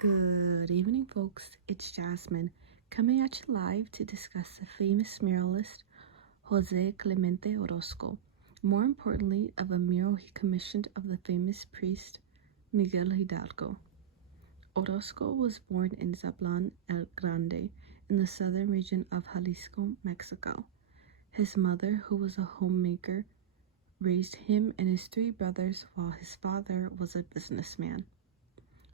Good evening, folks. It's Jasmine, coming at you live to discuss the famous muralist José Clemente Orozco. More importantly, of a mural he commissioned of the famous priest Miguel Hidalgo. Orozco was born in Zablan el Grande in the southern region of Jalisco, Mexico. His mother, who was a homemaker, raised him and his three brothers while his father was a businessman.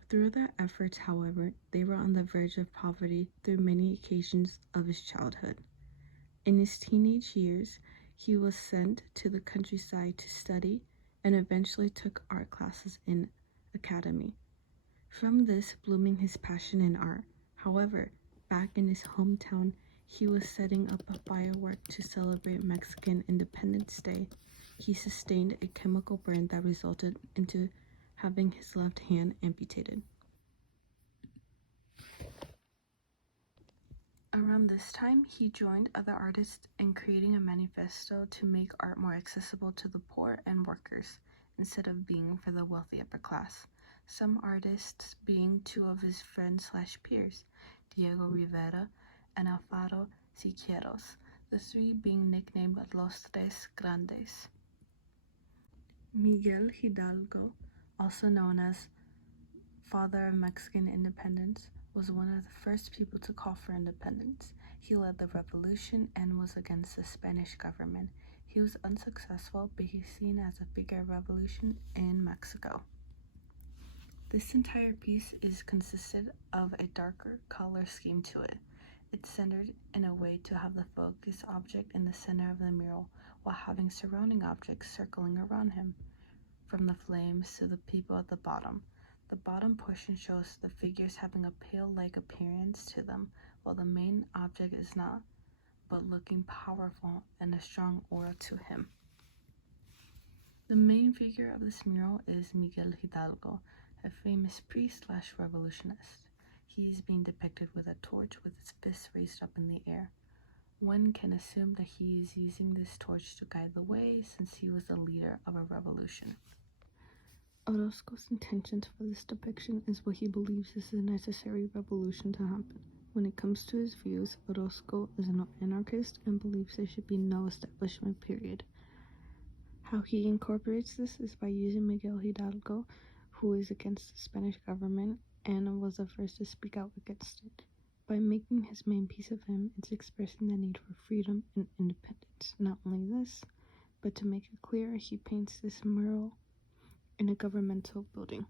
Through their efforts, however, they were on the verge of poverty through many occasions of his childhood. In his teenage years, he was sent to the countryside to study and eventually took art classes in academy. From this blooming his passion in art. However, back in his hometown, he was setting up a firework to celebrate Mexican Independence Day. He sustained a chemical burn that resulted into having his left hand amputated. Around this time, he joined other artists in creating a manifesto to make art more accessible to the poor and workers, instead of being for the wealthy upper class. Some artists being two of his friends/peers, Diego Rivera and Alfaro Siqueiros, the three being nicknamed Los Tres Grandes. Miguel Hidalgo, also known as Father of Mexican Independence, was one of the first people to call for independence. He led the revolution and was against the Spanish government. He was unsuccessful, but he's seen as a figure of revolution in Mexico. This entire piece is consisted of a darker color scheme to it. It's centered in a way to have the focus object in the center of the mural, while having surrounding objects circling around him, from the flames to the people at the bottom. The bottom portion shows the figures having a pale-like appearance to them, while the main object is not, but looking powerful and a strong aura to him. The main figure of this mural is Miguel Hidalgo, a famous priest/revolutionist. He is being depicted with a torch with his fists raised up in the air. One can assume that he is using this torch to guide the way, since he was the leader of a revolution. Orozco's intentions for this depiction is what he believes is a necessary revolution to happen. When it comes to his views, Orozco is an anarchist and believes there should be no establishment period. How he incorporates this is by using Miguel Hidalgo, who is against the Spanish government and was the first to speak out against it. By making his main piece of him, it's expressing the need for freedom and independence. Not only this, but to make it clear, he paints this mural in a governmental building.